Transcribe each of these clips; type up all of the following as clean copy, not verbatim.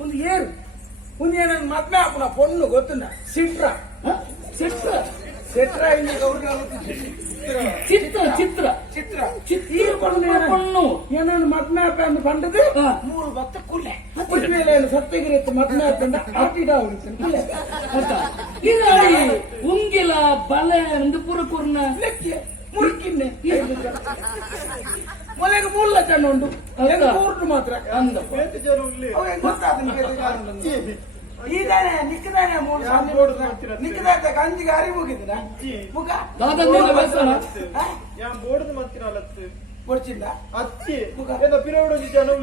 ಒಂದು ಏರು ಒಂದು ಏನನ್ನ ಮದ್ವೆ ಹಾಕೋಣ ಪೊಣ್ಣು ಗೊತ್ತುಂಡ ಸಿಟ್ರ ಸಿಟ್ರ ಸಿಟ್ರ ಚಿತ್ರ ಚಿತ್ರ ಚಿತ್ರ ಪೊಣ್ಣು ಏನನ್ನು ಮದ್ವೆ ಹಾಕೊಂಡು ಪಂಡದು 3 ಭಕ್ತ ಕುಲ್ಲೆ ಮೇಲೆ ಸತ್ತಗಿರುತ್ತೆ ಮದ್ವೆ ಹಾಕೊಂಡ ಆಟಿಡ ಉಂಗಿಲ ಬಲೆ ಒಂದು ಪುರಕೂರ್ನ ಮುರುಕಿನ್ನೆ ಮೊಲೆಗೆ 3 ಲಕ್ಷ ಉಂಟು ಕೂರ್ದು ಮಾತ್ರ ಈಗಾನೆ ನಿಕ್ಕದಾನೆ ನಿಕ್ಕದ ಗಂಜಿಗೆ ಅರಿ ಮುಗಿದ ಮುಖ ಬೋರ್ಡ್ ಮತ್ತಿರಲ್ಲತ್ತು పొడిచింద అచ్చి ఏదో పిరవడు జనం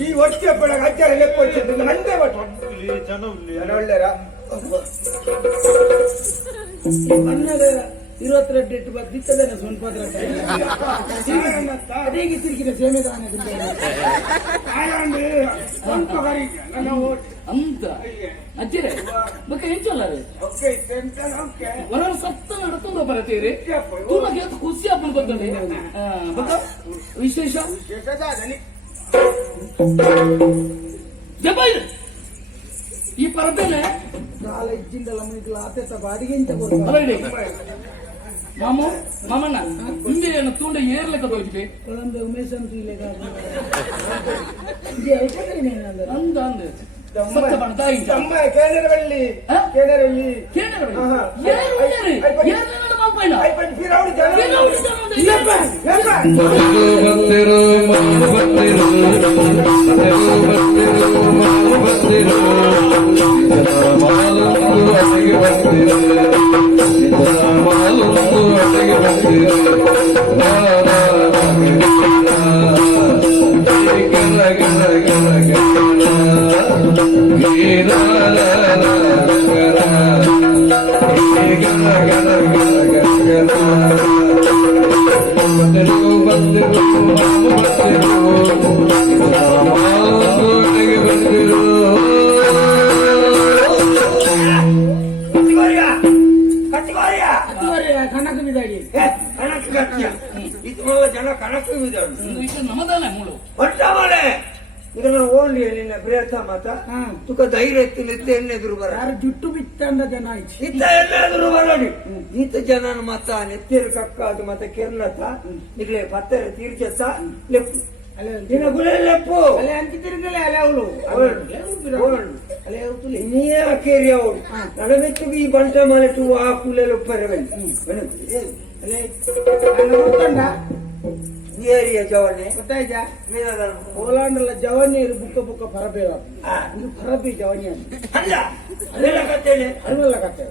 ఈ వచ్చేప్పుడు అచ్చారు లెక్క వచ్చింది అంతే జనం ಒಳ್ಳೆರಾ ಅನ್ನದೇರ 22 ದಿಕ್ಕದೇನೆ ಸೊನ್ಪದ್ರ ಅದೇಗೆ ತಿರುಗಿದ ಸೇಮೆದಾನೆ ಅಂತ ಅಜ್ಜಿರೆ ಬಕ್ಕ ಎಂಚಲ್ಲರೆ ಹೊರ ಸತ್ತ ನಡ್ಕೊಂಡು ಬರತೀರಿ ತುಮಗೆ ಖುಷಿ ಅಪ್ಪನ ಬಂದಲ್ಲಿ ಬಕ್ಕ ವಿಶೇಷ ಜಬೈ ಈ ಪರದೆನೆ ಕಾಲೇಜಿಂದಲ್ಲ ಮನಿಗೆ ಆತೇತ ಬಾಡಿಗೆಂತ ಮಾಮ ಮಾಮಣ್ಣ ಇಂದಿರೇನು ತೂಂಡ ಏರ್ಲೆಕ್ಕ ತೋಚಿದೆ ಕೊಳಂಬೆ ಉಮೇಶ್ ಅಂತ ಇಲ್ಲೇಗ ಇದು ಐತೇನೆ ಅಂದ ಅಂದ ಮತ್ತೆ ಬಂತಾಯಿ ಅಮ್ಮ ಕೇನರವಳ್ಳಿ ಕೇನರವಳ್ಳಿ ಕೇನರವಳ್ಳಿ ಏರು ಏರು ಮಾಪೈನ ಐಪನ್ ಫಿರೌಡಿ ಜನ ಇಲ್ಲಪ್ಪ ಬಂದಿರು ಜನ ಕಣಕ್ಕೆ ನಮ್ಮದಾನೆ ಮೂಳು ಹೊಟ್ಟೆ ಇದನ್ನ ಓನ್ಲಿ ನಿನ್ನ ಪ್ರಿಯತ ಮಾತ ತುಕ ಧೈರ್ಯ ಎತ್ತಿನ ಎನ್ನೆದುರು ಬರ ಯಾರು ಜುಟ್ಟು ಬಿತ್ತಂದ ಜನ ಇತ್ತ ಎನ್ನೆದುರು ಬರಡಿ ಈತ ಜನನ ಮತ ನೆತ್ತೇರು ಕಕ್ಕ ಅದು ಮತ್ತೆ ಕೆರ್ಲತ ಇಗ್ಲೇ ಪತ್ತರ ತೀರ್ಚತ್ತ ಲೆಪ್ಪು ನಿನ್ನ ಗುಳೆ ಲೆಪ್ಪು ಅಲೆ ಅಂತಿ ತಿರುಗಲೆ ಅಲೆ ಅವಳು ಅಲೆ ಅವಳು ನೀಯೇ ಕೇರಿ ಅವಳು ನಡವೆತ್ತು ಈ ಬಂಟ ಮಾಲೆಟು ಆ ಕುಲೆಲು ಪರವೆಲ್ಲಿ ಅಲೆ ಗೊತ್ತಂಡ ಏರಿಯ ಜವಣ್ಣೆ ಗೊತ್ತಾಯ್ತಾ ಹೋಲಾಂಡ್ಲ ಜವಣ್ಣೆ ಇದು ಬುಕ್ಕ ಬುಕ್ಕ ಪರಬೇವ ಇದು ಪರಬಿ ಜವಣ್ಣೆ ಅಲ್ಲ ಅದೆಲ್ಲ ಕತ್ತೇನೆ ಅದೆಲ್ಲ ಕತ್ತೆ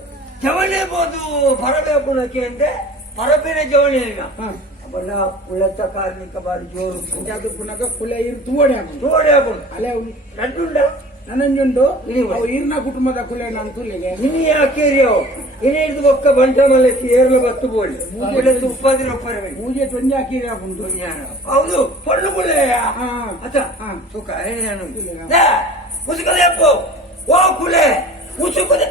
ಜವಣ್ಣೆ ಬೋದು ಪರಬೆ ಗುಣಕ್ಕೆ ಅಂದ್ರೆ ಪರಬೇನೆ ಜವಣ್ಣೆ ಇಲ್ಲ ಬಣ್ಣ ಉಳ್ಳತ್ತ ಕಾರ್ಮಿಕ ಬಾರಿ ಜೋರು ಅದು ಪುನಃ ಕುಲೆ ಇರು ತೋಡೆ ಹಾಕೊಂಡು ಅಲ್ಲೇ ನಡುಂಡ ನನಂಜುಂಡು ಈರ್ನ ಕುಟುಂಬದ ಕುಲೆ ನಾನು ತುಲೆಗೆ ನಿನ್ನ ಯಾಕೇರಿಯೋ ಇನೇದು ಒಕ್ಕ ಬಂಟ ಮಲೆಸಿ ಏರ್ಲ ಬತ್ತು ಬೋಳಿ ಉಪ್ಪದಿರ ಒಪ್ಪರವೆ ಮೂಜೆ ತೊಂಜ ಹಾಕಿರಿ ಹಾಕೊಂಡು ಹೌದು ಪೊಳ್ಳು ಕುಲೆಯ ಅತ ಸುಖ ಏನು ಮುಸುಕದೆ ಅಪ್ಪು ಓ ಕುಲೆ ಮುಸುಕದೆ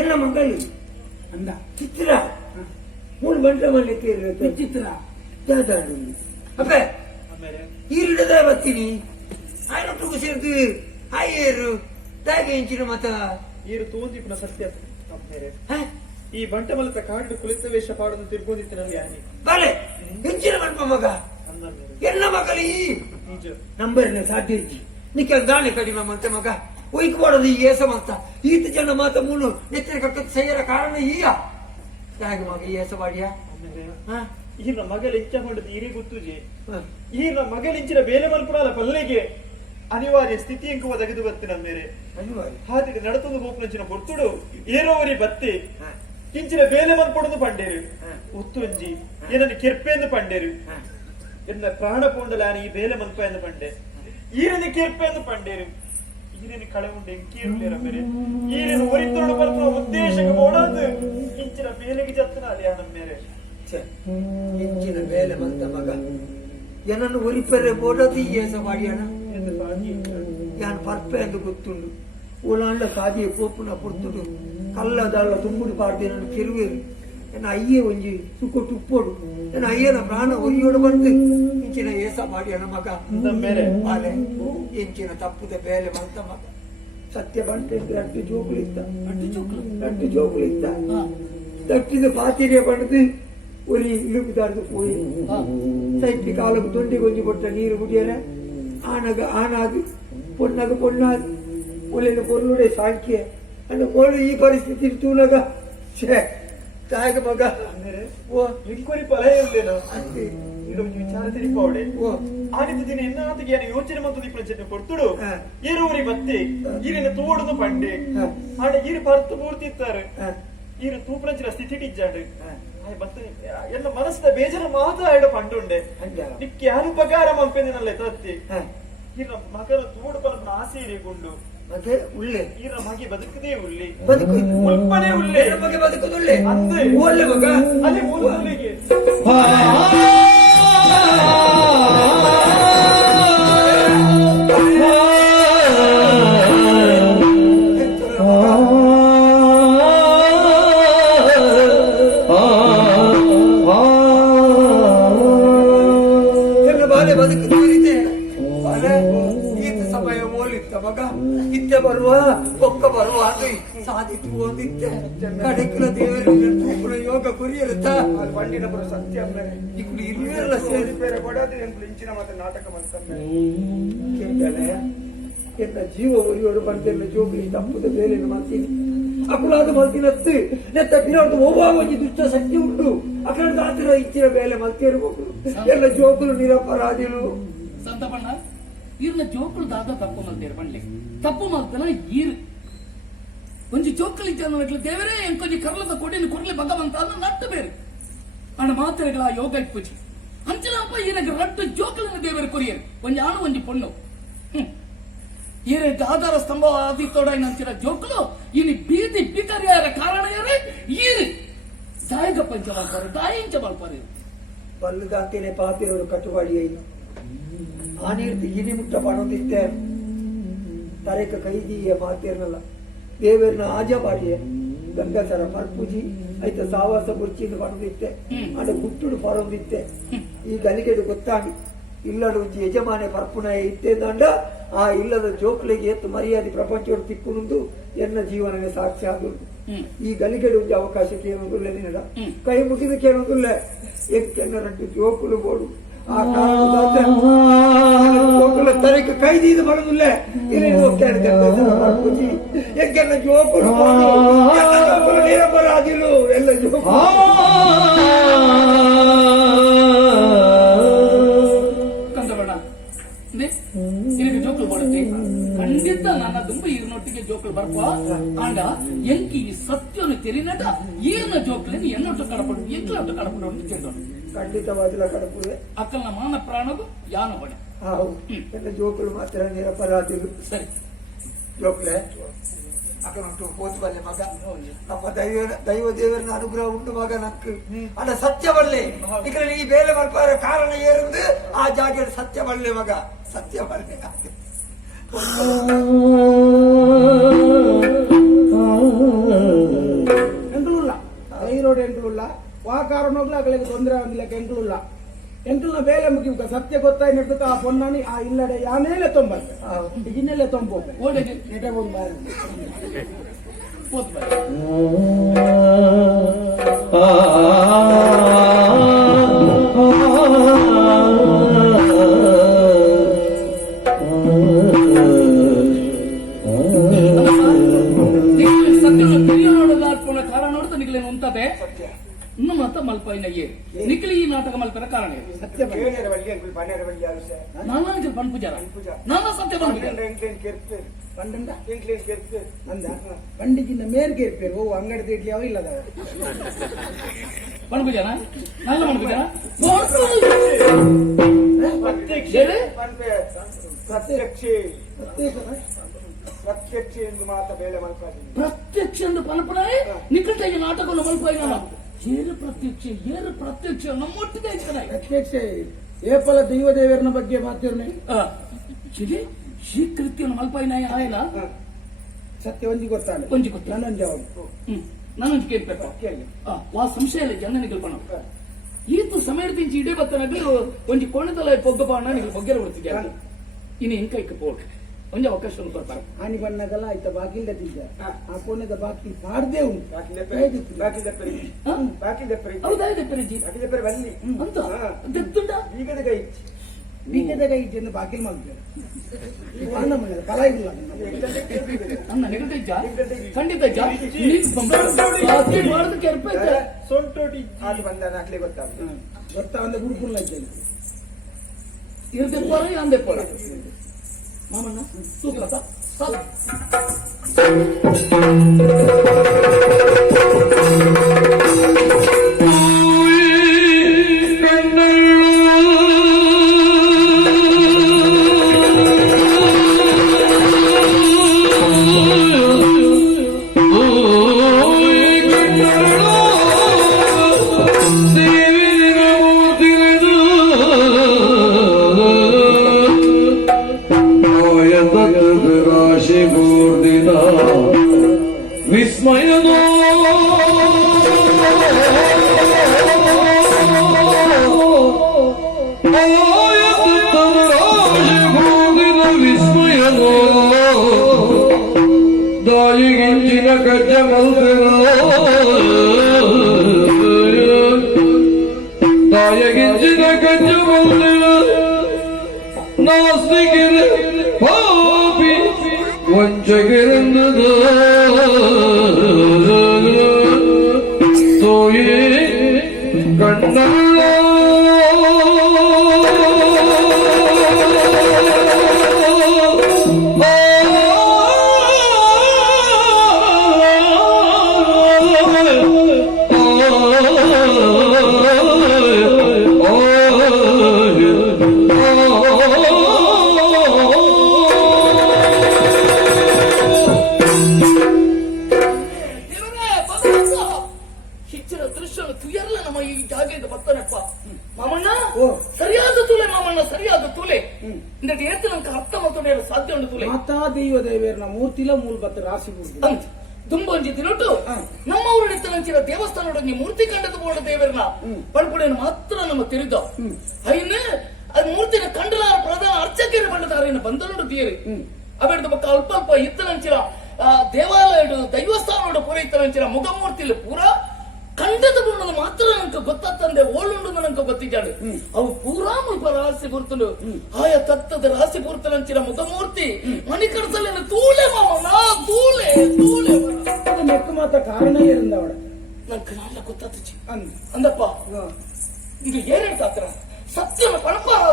ಎಲ್ಲ ಮಕ್ಕಳು ಅಂದ ಚಿತ್ರ 3 ಗಂಟೆ ಮನೆ ಚಿತ್ರ ಅಪ್ಪೆ ಈರಿಡದ ಬರ್ತೀನಿ ಆಯ್ನೊಟ್ಟಿಗೂ ಸೇರ್ದು ಆಯ್ಯರು ತಾಗೆ ಇಂಚಿನ ಮತ ಈರು ತೋಂದಿಪ್ಪನ ಸತ್ಯ ಈ ಬಂಟ ಮಲತ ಕಾಡು ಕುಳಿತ ವೇಷ ಪಾಡೋದು ತಿರ್ಗೋದಿತ್ತು ನನಗೆ ಆನಿ ಬಾಳೆ ಇಂಚಿನ ಮನ್ಪ ಮಗ ಎಲ್ಲ ಮಗಲಿ ನಂಬರ್ನ ಸಾಧ್ಯ ಇದ್ದಿ ನಿಕ್ಕ ದಾಳಿ ಕಡಿಮೆ ಮಂತೆ ಮಗ ಒಯ್ಕು ಮಾಡೋದು ಈ ಏಸಮಂತ ಈತ ಜನ ಮಾತ ಮೂನು ನೆತ್ತಿನ ಕಕ್ಕದ ಸೈಯರ ಕಾರಣ ಈಯ ಹೇಗೆ ಮಗ ಈ ಏಸ ಬಾಡಿಯ ಈನ ಮಗಳ ಇಚ್ಛಗೊಂಡದ್ದು ಇರಿ ಗೊತ್ತುಜಿ ಈನ ಮಗಳಿಂಚಿನ ಬೇಲೆ ಮಲ್ಪುರಾಲ ಪಲ್ಲೆಗೆ ಅನಿವಾರ್ಯ ಸ್ಥಿತಿ ಎಂಕುವ ತೆಗೆದು ಬತ್ತೆ ನಮ್ಮ ಮೇಲೆ ಹಾಗೆ ನಡತೊಂದು ಗೋಪುನಂಚಿನ ಬೊರ್ತುಡು ಏರೋವರಿ ಬತ್ತೆ ಕಿಂಚಿನ ಬೇಲೆ ಮಲ್ಪೊಡದು ಪಂಡೇರು ಒತ್ತೊಂಜಿ ಏನನ್ನು ಕೆರ್ಪೆಂದು ಪಂಡೇರು ಎನ್ನ ಪ್ರಾಣ ಪೋಂಡಲಾನಿ ಈ ಬೇಲೆ ಮಲ್ಪ ಎಂದು ಪಂಡೆ ಈರನ್ನು ಕೆರ್ಪೆಂದು ಪಂಡೇರು ಈರಿನ ಕಳೆ ಉಂಟು ಎಂಕಿ ಇರಲಿರ ಬೇರೆ ಈರಿನ ಒರಿತೊರಡು ಬಲ್ಪುರ ಒದ್ದೇ ಬೇಲೆಗೆ ಜತ್ತನಾಲಿ ನಮ್ಮ ಮೇರೆ ಇಂಚಿನ ಬೇಲೆ ಮಂತ ಮಗ ಏನನ್ನು ಒರಿಪೆರೆ ಬೋಡದಿ ಏಸ ಮಾಡಿಯಣ ಯಾನ್ ಪರ್ಪೆ ಎಂದು ಗೊತ್ತುಂಡು ಓಲಾಂಡ ಸಾದಿಯ ಕೋಪುನ ಪುರ್ತುಡು ಕಲ್ಲದಾಳ ತುಂಬುಡು ಪಾಡ್ದೆ ನನ್ನ ಕೆರುವೇರು ಎನ್ನ ಅಯ್ಯೆ ಒಂಜಿ ಸುಕೊಟ್ಟು ಉಪ್ಪೋಡು ಎನ್ನ ಅಯ್ಯನ ಪ್ರಾಣ ಒರಿಯೋಡು ಬಂದು ಇಂಚಿನ ಏಸ ಮಾಡಿಯಣ ಮಗ ಆಲೆ ಇಂಚಿನ ತಪ್ಪುದ ಬೇಲೆ ಮಂತ ಮಗ ಸತ್ಯ ಬಂಟೆ ಅಟ್ಟು ಜೋಕುಳಿತ್ತ ತಟ್ಟಿದ ಪಾತಿರಿಯ ಪಡೆದು ഒരു ഇലുകുതാർക്ക് പോയി സൈറ്റ് കാലം തൊണ്ടി കൊഞ്ചു പൊട്ട നീര് കുടിയന ആണക ആണാത് പൊണ്ണക പൊണ്ണാത് പൊള്ളിന് പൊരുളുടെ സാക്കിയ എന്റെ മോള് ഈ പരിസ്ഥിതി തൂനക ತಾಯಿಗೆ ಮಗ ಲಿಂಕೊರಿ ಪಲಯಲ್ಲೇನೋ ಇದೊಂದು ವಿಚಾರ ತಿರುಪವಡೆ ಆದಿತ್ಯ ದಿನ ಎನ್ನಾತಿಗೆ ಏನು ಯೋಚನೆ ಮತ್ತು ದಿಪ್ಪನ ಕೊಡ್ತುಡು ಈರೂರಿ ಬತ್ತಿ ಈರಿನ ತೋಡುದು ಪಂಡೆ ಆಡ ಈರು ಪರ್ತು ಪೂರ್ತಿ ಇತ್ತಾರೆ ಈರು ತೂಪನಂಚಿನ ಸ್ಥಿತಿ ಇಜ್ಜಾಂಡು ಮತ್ತೆ ಎಲ್ಲ ಮನಸ್ಸಿನ ಬೇಜಾರ ಮಾತಾಡ ಪಂಡುಂಡೆ ನಿಕ್ಕೆ ಯಾರು ಉಪಕಾರ ಮಲ್ಪೆಂದಿನಲ್ಲ ತತ್ತಿ ಈರ ಮಗನ ತೋಡು ಪರನ ಆಸೆರಿಗೊಂಡು ಮತ್ತೆ ಉಳ್ಳೆ ಈರ ಮಗೆ ಬದುಕದೇ ಉಳ್ಳಿ ಬದುಕು ಉಲ್ಪನೆ ಉಳ್ಳೆ ಮಗೆ ಬದುಕುದುಳ್ಳೆ ಅಂದೆ ಒಳ್ಳೆ ಮಗ ಅದೇ ಮೂಲಿಗೆ ಬರುವ ಒಕ್ಕ ಬರುವ ಅದು ಸಾಧಿತು ಓದಿತ್ತೆ ಕಡೆಕಲ ದೇವರ ಯೋಗ ಕುರಿಯರುತ್ತಾ ಪಂಡಿನ ಬರೋ ಸತ್ಯ ఇప్పుడు ఇరువేల సేరి ಬೇರೆ ಕೊಡಾದ್ರೆ ಇಂಚಿನ ಮತ್ತೆ ನಾಟಕ ಮಾಡ್ತಾರೆ ಎನ್ನ ಜೀವ ಒರಿಯೋಡು ಬಂತೆಲ್ಲ ಜೋಗಿ ತಪ್ಪುದ ಬೇರೆ ಮಾಡ್ತೀನಿ ಅಪರಾಧ ಮಲ್ತಿನತ್ತು ನೆತ್ತ ಬಿರೋದು ಓವಾಗಿ ದುಷ್ಟ ಶಕ್ತಿ ಉಂಟು ಅక్కడ ರಾತ್ರಿ ಇಚ್ಚಿನ ಬೇಲೆ ಮಲ್ತಿರ್ಬೇಕು ಎಲ್ಲ ಜೋಕುಲು ನಿರಪರಾಧಿಗಳು ಸಂತ ಬಣ್ಣ ಈರ್ನ ಜೋಕುಲು ದಾದ ತಪ್ಪು ಮಲ್ತೇರು ಬಣ್ಣ ತಪ್ಪು ಮಲ್ತನ ಈರು ಒಂಜಿ ಜೋಕುಲು ಇಚ್ಛೆ ದೇವರೇ ಎಂಕೊಂಜಿ ಕರ್ಲದ ಕೊಡಿನ ಕೊಡ್ಲಿ ಭಗವಂತ ಅನ್ನ ನಟ್ಟು ಬೇರೆ ಅಣ್ಣ ಮಾತ್ರೆಗಳ ಯೋಗ ಇಪ್ಪುಜಿ ಅಂಚಲಪ್ಪ ಈನಗೆ ರಟ್ಟು ಜೋಕುಲನ್ನು ದೇವರ ಕೊರಿಯರು ಒಂಜಿ ಆಣು ಒಂಜಿ ಪೊಣ್ಣು ಈರಕ್ಕೆ ಆಧಾರ ಸ್ತಂಭ ಆದಿತ್ತೋಡ ನಂಚಿನ ಜೋಕುಲು ಇನಿ ಬೀದಿ ಬಿಕರಿಯಾರ ಕಾರಣ ಯಾರೇ ಈರು ಸಾಯಗ ಪಂಚ ಮಲ್ಪಾರೆ ದಾಯಿಂಚ ಮಲ್ಪಾರೆ ಪಲ್ಲು ದಾಂತೇನೆ ಪಾತಿರೋರು ಕಟ್ಟುವಾಡಿಯಾയി ಆನೆಡ್ದು ಇನಿ ಮುಟ್ಟ ಪಣದಿತ್ತೆ ತರೇಕ ಕೈದಿಯ ಮಾತೇರ್ನಲ್ಲ ದೇವರನ್ನ ಆಜಪಾಡಿಯೇ ಗಂಗಾಸರ ಪರ್ಪುಜಿ ಐತ ಸಾವಾಸ ಬುರ್ಚಿಂದು ಪಣದಿತ್ತೆ ಅಡ ಗುಟ್ಟುಡು ಪರೊಂದಿತ್ತೆ ಈ ಗಲಿಗೆಡು ಗೊತ್ತಾಗಿ ಇಲ್ಲಡು ಒಂಜಿ ಯಜಮಾನೆ ಪರ್ಪುನ ಇತ್ತೇದಂಡ ಆ ಇಲ್ಲದ ಜೋಕ್ಲಿಗೆ ಎತ್ತು ಮರ್ಯಾದೆ ಪ್ರಪಂಚೋಡು ತಿಕ್ಕುನುಂದು ಎನ್ನ ಜೀವನವೇ ಸಾಕ್ಷಿ ಆಗುದು ಈ ಗಲಿಗೆಡು ಒಂಜಿ ಅವಕಾಶ ಕೇಳೋದಿಲ್ಲ ನಿನಗ ಕೈ ಮುಗಿದು ಕೇಳೋದಿಲ್ಲ ಎಂಕೆನ್ನ ರಟ್ಟು ಜೋಕುಲು ಬೋಡು ಆ ಜೋಕುಲ ತರಕ್ಕೆ ಕೈದೀದು ಬರೋದಿಲ್ಲ ಎಂಕೆನ್ನ ಜೋಕುಲು ನಿರಪರಾಧಿಲು ಎಲ್ಲ ಜೋಕುಲು எனக்கு ஜோக்கல் போடுச்சு கண்டிப்பா நான் தும்ப இருநொட்டிಗೆ ಜೋಕಲ್ ಬರ್ಪ ಆಂಡ ಎಂಕಿ ಸತ್ಯನು ತೆರಿನಟ ಈರ್ನ ಜೋಕಲ್ ಎನ್ನೊಟ್ಟು ಕಡಪಡು ಎಂಕ್ಲೊಟ್ಟು ಕಡಪಡು ಅಂತ ಕೇಳ್ದೋನು ಖಂಡಿತವಾಗಲ ಕಡಪುವೆ ಅಕ್ಕಲ್ನ ಮಾನ ಪ್ರಾಣದು ಯಾನ ಬಡ ಎಲ್ಲ ಜೋಕುಲು ಮಾತ್ರ ನಿರಪರಾಧಿಗಳು ಸರಿ ಜೋಕ್ಲೆ ಅಕ್ಕನುಂಟು ಪೋತು ಬಲ್ಲೆ ಮಗ ನಮ್ಮ ದೈವ ದೇವರನ್ನ ಅನುಗ್ರಹ ಉಂಟು ಮಗ ನಕ್ಕು ಅದ ಸತ್ಯ ಬಲ್ಲೆ ಇದ್ರಲ್ಲಿ ಈ ಬೇಲೆ ಮಲ್ಪಾರ ಕಾರಣ ಏರುಂದು ಆ ಜಾಗ ಸತ್ಯ ಬಲ್ಲೆ ಮಗ ಸತ್ಯ ಬಲ್ಲೆ ಎಂಟ್ಲುಲ್ಲ ರೋಡ್ ಎಂಟ್ಲುಲ್ಲ ಆ ಕಾರಣೋಗ್ಲ ಅಗಳಿಗೆ ತೊಂದರೆ ಆಗಿಲ್ಲ ಎಂಟ್ಲುಲ್ಲ ಎಂಟ್ಲುನ ಬೇಲೆ ಮುಗಿಕ ಸತ್ಯ ಗೊತ್ತಾಯಿ ನೆಡ್ದಕ್ಕ ಆ ಪೊನ್ನನಿ ಆ ಇಲ್ಲಡೆ ಯಾನೇಲೆ ತೊಂಬತ್ತೆ ಇನ್ನೆಲೆ ತೊಂಬೋಕೆ ಓಡೆಗೆ ನೆಟೆ ಬಂದು ಬಾರಿ ಪೋತ್ ಬಾರಿ ಕಾರಣ ನೋಡ್ತಾ ನಿಖಿಲೇನು ಉಂಟದೆ ಇನ್ನು ಮತ್ತ ಮಲ್ಪೈನಯ್ಯೇ ನಿಖಿಲಿ ಈ ನಾಟಕ ಮಲ್ಪರ ಕಾರಣ ಸತ್ಯ ನಾನು ಪಂಪುಜಾರ ನನ್ನ ಸತ್ಯ ಪಂಡ ಅಂದ ಪಂಡಿಗಿನ ಮೇರ್ಗೆ ಇರ್ಪೇರು ಓ ಅಂಗಡಿ ಇಡ್ಲಿ ಅವ ಇಲ್ಲದ ಪಂಪುಜಾರ ನನ್ನ ಪಂಪುಜಾರ ಪ್ರತ್ಯಕ್ಷ ಎಂದು ಮಾತ ಬೇಳೆ ಮಲ್ಪಾಡಿ ಪ್ರತ್ಯಕ್ಷ ಎಂದು ಪನಪನಾಯ್ ನಿಕಟಗೆ ನಾಟಕವನ್ನು ಮಲ್ಪಾಯಿ ನಾನು ಏರು ಪ್ರತ್ಯಕ್ಷ ನಮ್ಮೊಟ್ಟಿಗೆ ಚೆನ್ನಾಗಿ ಪ್ರತ್ಯಕ್ಷ ಏಪಲ ದೈವ ದೇವರನ ಬಗ್ಗೆ ಮಾತಿರ್ನೆ ಈ ಕೃತ್ಯವನ್ನು ಮಲ್ಪಾಯಿ ನಾಯ ಆಯನ ಸತ್ಯ ಒಂಜಿ ಗೊತ್ತಾನೆ ಒಂಜಿ ಗೊತ್ತ ನನ್ನೊಂದು ಜವಾಬು ನಾನೊಂದು ಕೇಳ್ಬೇಕು ವಾ ಸಂಶಯ ಇಲ್ಲ ಜನನಿಗೆ ಕಲ್ಪನ ಈತು ಸಮಯದಿಂಚಿ ಇಡೇ ಬತ್ತನಾಗಲು ಒಂಜಿ ಕೋಣದಲ್ಲ ಪೊಗ್ಗಪಾಣ ನೀವು ಬೊಗ್ಗೆರ ಬಿಡ್ತಿದ್ದೆ ಇನ್ನು ಇಂಕೈಕ ಪೋಡ್ ಒಂಜಿ ಅವಕಾಶವನ್ನು ಕೊಡ್ತಾರೆ ಆನಿ ಬಣ್ಣಗಲ್ಲ ಆಯ್ತ ಬಾಕಿಲ್ದ ತಿದ್ದ ಆ ಕೋಣದ ಬಾಕಿ ಪಾಡ್ದೇ ಉಂಟು ಹೌದಾ ದೆಪ್ಪರಿಜಿ ಬಲ್ಲಿ ಅಂತ ದೆತ್ತುಂಡ ಈಗದ ಕೈ ಬೀಗದ ಕೈ ಇಜ್ಜನ್ನು ಬಾಕಿಲ್ ಮಾಡ್ತಾರೆ ಕಲ ಇಲ್ಲ ನನ್ನ ನೆಗಟೈಜ ಖಂಡಿತ ಮಾಡೋದಕ್ಕೆ ಸೊಂಟೋಟಿ ಅದು ಬಂದ ನಾಕ್ಲೆ ಗೊತ್ತಾಗ್ತದೆ ಗೊತ್ತಾ ಒಂದು ಗುರುಕುಲ್ಲ ಇದ್ದೇನೆ ಇರ್ದೆ ಪೋರ ಅಂದೆ ಪೋರ ಮಾಮಣ್ಣ ತೂಕ ಸಾಲ ವಿಸ್ಮಯನೋ ವಿಸ್ಮಯನೋ ದಾಯಿಗಿಂಚಿನ ಗಜ್ಜ ಮಲ್ತಿರೋ ದಾಯಗಿಂಚಿನ ಗಜ್ಜ ಮಲ್ತಿರೋ ನಾಸ್ತಿಗಿರ ಪಾಪಿ ವಂಚಗಿರಂದದ ಸೋಯೇ ಕಣ್ಣಲ್ಲ ಹೆಚ್ಚಿನ ದೃಶ್ಯ ತುಯರ್ಲ ನಮ್ಮ ಈ ಜಾಗದಿಂದ ಬರ್ತಾನಪ್ಪ ಮಾಮಣ್ಣ ಸರಿಯಾದ ತೂಲೆ ಮಾಮಣ್ಣ ಸರಿಯಾದ ತೂಲೆ ಇಂದಕ್ಕೆ ಏತು ನಮ್ಗೆ ಅರ್ಥ ಮಾಡ್ಕೊಂಡೆ ಸಾಧ್ಯ ಉಂಟು ತೂಲೆ ಮಾತಾ ದೈವ ದೇವರನ ಮೂರ್ತಿಲ ಮೂಲ ಬತ್ತ ರಾಶಿ ಅಂತ ತುಂಬ ಒಂಜಿ ದಿನೊಟ್ಟು ನಮ್ಮ ಊರಿನಿತ್ತನಂಚಿನ ದೇವಸ್ಥಾನದೊಡನೆ ಮೂರ್ತಿ ಕಂಡದ ಬೋಡ ದೇವರನ್ನ ಪಡ್ಪುಡೆಯನ್ನು ಮಾತ್ರ ನಮ್ಮ ತಿಳಿದ ಐನ್ ಅದು ಮೂರ್ತಿನ ಕಂಡಲ ಪ್ರಧಾನ ಅರ್ಚಕರು ಬಂಡದಾರಿನ ಬಂದನುಂಡು ತೀರಿ ಅವೆಡ್ದು ಬಕ್ಕ ಅಲ್ಪ ಅಲ್ಪ ಇತ್ತನಂಚಿನ ದೇವಾಲಯ ದೈವಸ್ಥಾನೋಡ ಪೂರ ಇತ್ತನಂಚಿನ ಮುಖಮೂರ್ತಿಲಿ ಪೂರ ಕಂಡದ ಬಣ್ಣದ ಮಾತ್ರ ನಂಗೆ ಗೊತ್ತಂದೆ ಓಳುಂಡು ನಂಗೆ ಗೊತ್ತಿದ್ದಾడు ಅವು ಪೂರಾ ಮುಲ್ಪ ರಾಶಿ ಬರ್ತಲು ಆಯಾ ತತ್ತದ ರಾಶಿ ಬರ್ತಲಂಚಿನ ಮುಖಮೂರ್ತಿ ಮಣಿ ಕಡಸಲಿನ ತೂಳೆ ಮಾಮ ತೂಳೆ ತೂಳೆ ಅದು ಮೆಕ್ಕ ಮಾತ ಕಾರಣ ಇರಂದವಳ ನಂಗೆ ನಾಳೆ ಗೊತ್ತಾச்சு ಅಂದಪ್ಪ ಇದು ಏನ್ ಹೇಳ್ತಾತ್ರ ಸತ್ಯನ ಪಣಪಾರ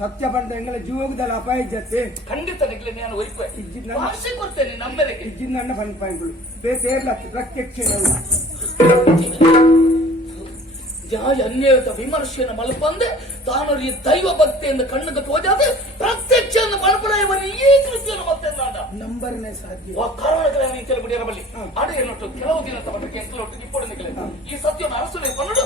ಸತ್ಯ ಬಂದ ಎಂಗಳ ಜೀವಗದಲ್ಲಿ ಅಪಾಯ ಜತೆ ಖಂಡಿತ ನಿಗ್ಲೆ ನಾನು ಒಯ್ಪೆ ಭಾಷೆ ಕೊಡ್ತೇನೆ ನಮ್ಮೆರೆಗೆ ಇಜ್ಜಿನ ಅಣ್ಣ ಪಂಪಾಯಿಂಗಳು ಬೇಸೇರ್ಲ ಪ್ರತ್ಯಕ್ಷ ಜಾಯ ಅನ್ಯತ ವಿಮರ್ಶೆನ ಮಲ್ಪಂದೆ ತಾನು ಈ ದೈವ ಭಕ್ತಿಯಿಂದ ಕಣ್ಣದ ತೋಜಾದೆ ಪ್ರತ್ಯಕ್ಷ ಮಲ್ಪನೆಯವನು ಈ ಕೃತ್ಯನ ಮತ್ತೆ ನಂಬರ್ನೇ ಸಾಧ್ಯ ಕಾರಣಗಳನ್ನು ಕೆಲಬಿಡಿರಬಲ್ಲಿ ಆಡ ಏನೊಟ್ಟು ಕೆಲವು ದಿನ ತಗೊಂಡು ಕೆಲವೊಟ್ಟು ಇಪ್ಪಡು ನಿಗಲೆ ಈ ಸತ್ಯವನ್ನು ಅರಸನೆ ಪನ್ನಡು